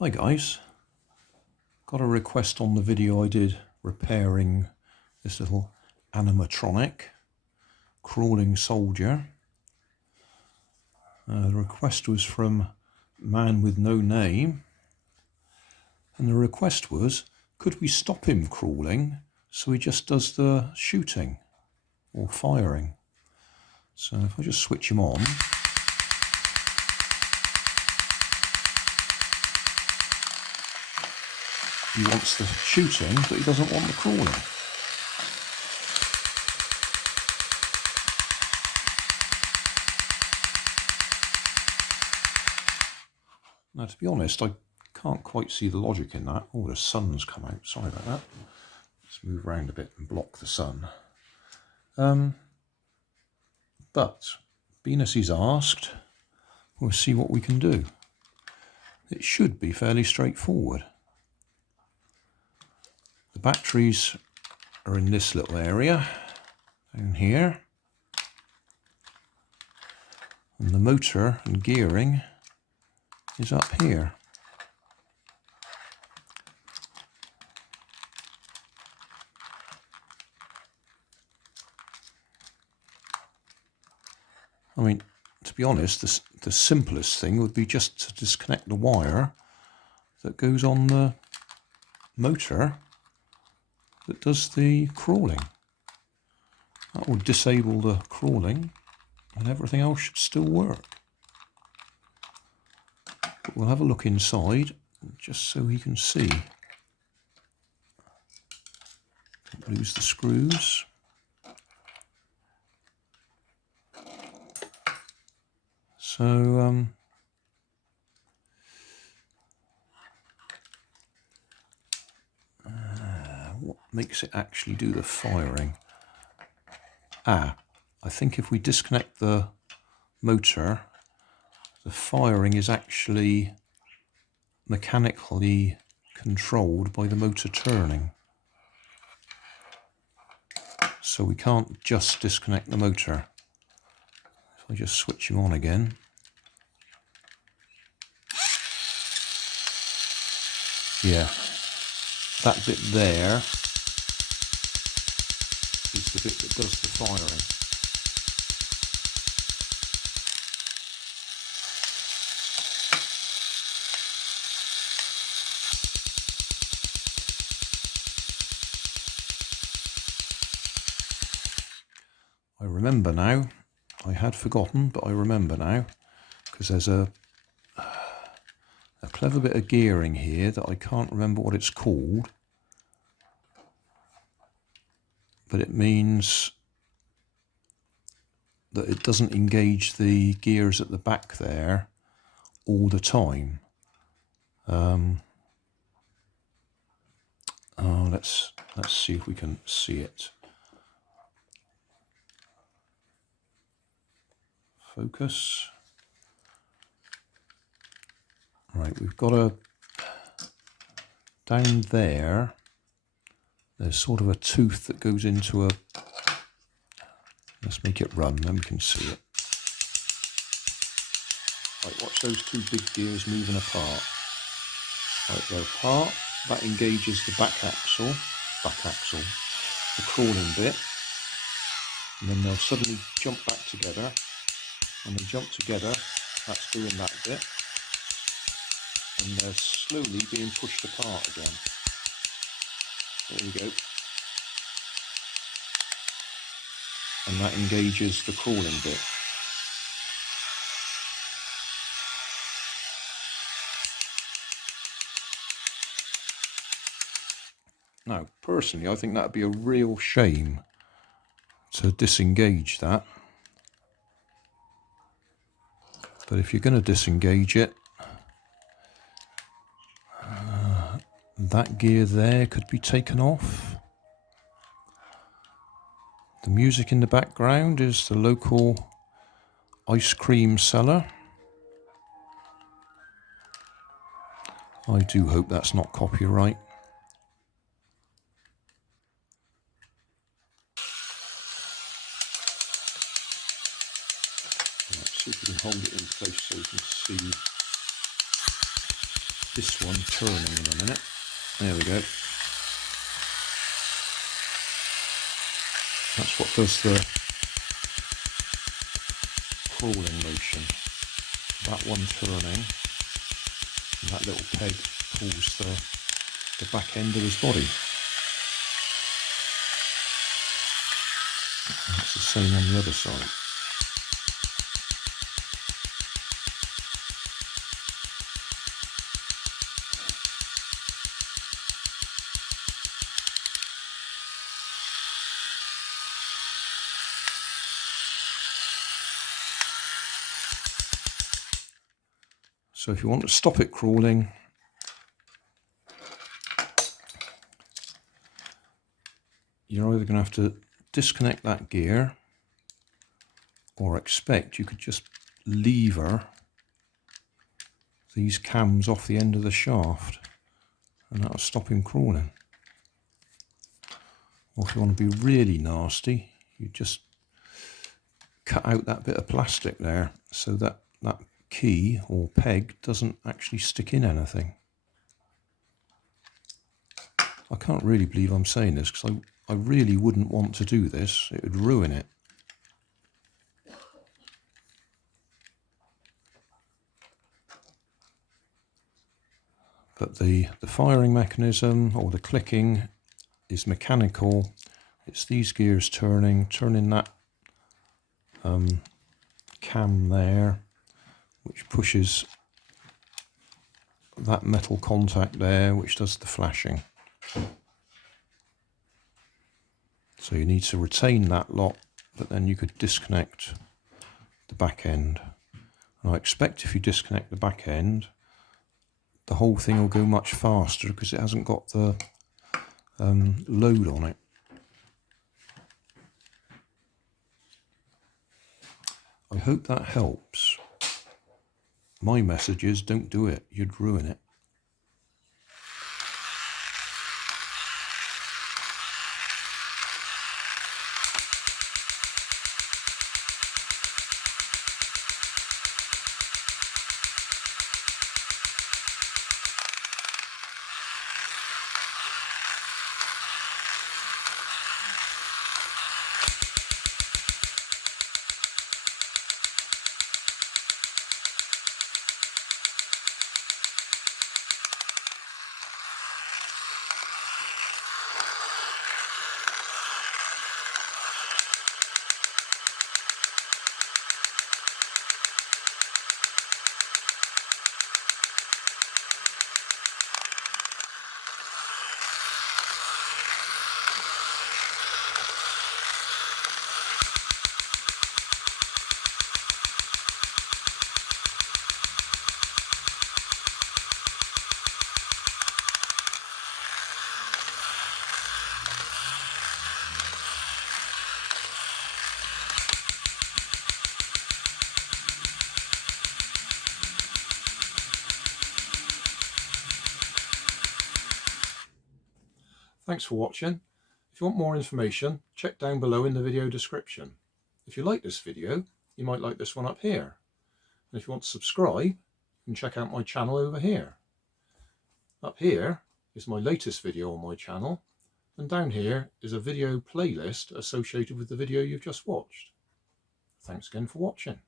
Hi guys, got a request on the video I did repairing this little animatronic crawling soldier. The request was from Man with No Name, and the request was, could we stop him crawling so he just does the shooting or firing? So if I just switch him on, he wants the shooting, but he doesn't want the crawling. Now, to be honest, I can't quite see the logic in that. Oh, the sun's come out. Sorry about that. Let's move around a bit and block the sun. But, being as he's asked, we'll see what we can do. It should be fairly straightforward. The batteries are in this little area down here, and the motor and gearing is up here. I mean, to be honest, the simplest thing would be just to disconnect the wire that goes on the motor that does the crawling. That will disable the crawling and everything else should still work. But we'll have a look inside just so he can see. Don't lose the screws. So what makes it actually do the firing? I think if we disconnect the motor, the firing is actually mechanically controlled by the motor turning. So we can't just disconnect the motor. If I just switch him on again. Yeah, that bit there is the bit that does the firing. I remember now. I had forgotten, but I remember now, because there's a clever bit of gearing here that I can't remember what it's called, but it means that it doesn't engage the gears at the back there all the time. Let's see if we can see it. Focus. Right, we've got a down there. There's sort of a tooth that goes into a. Let's make it run, then we can see it. Right, watch those two big gears moving apart. Right, they're apart. That engages the back axle, the crawling bit, and then they'll suddenly jump back together. When they jump together, that's doing that bit, and they're slowly being pushed apart again. There we go. And that engages the crawling bit. Now, personally, I think that would be a real shame to disengage that. But if you're going to disengage it, that gear there could be taken off. The music in the background is the local ice cream seller. I do hope that's not copyright. Let's see if we can hold it in place so you can see. this one turning in a minute. There we go. That's what does the crawling motion. That one turning, and that little peg pulls the back end of his body. And it's the same on the other side. So if you want to stop it crawling, you're either going to have to disconnect that gear, or expect you could just lever these cams off the end of the shaft and that'll stop him crawling. Or if you want to be really nasty, you just cut out that bit of plastic there so that that key or peg doesn't actually stick in anything. I can't really believe I'm saying this because I really wouldn't want to do this. It would ruin it. But the firing mechanism or the clicking is mechanical. It's these gears turning that cam there, which pushes that metal contact there, which does the flashing. So you need to retain that lot, but then you could disconnect the back end. And I expect if you disconnect the back end, the whole thing will go much faster because it hasn't got the load on it. I hope that helps. My message is don't do it, you'd ruin it. Thanks for watching. If you want more information, check down below in the video description. If you like this video, you might like this one up here. And if you want to subscribe, you can check out my channel over here. Up here is my latest video on my channel, and down here is a video playlist associated with the video you've just watched. Thanks again for watching.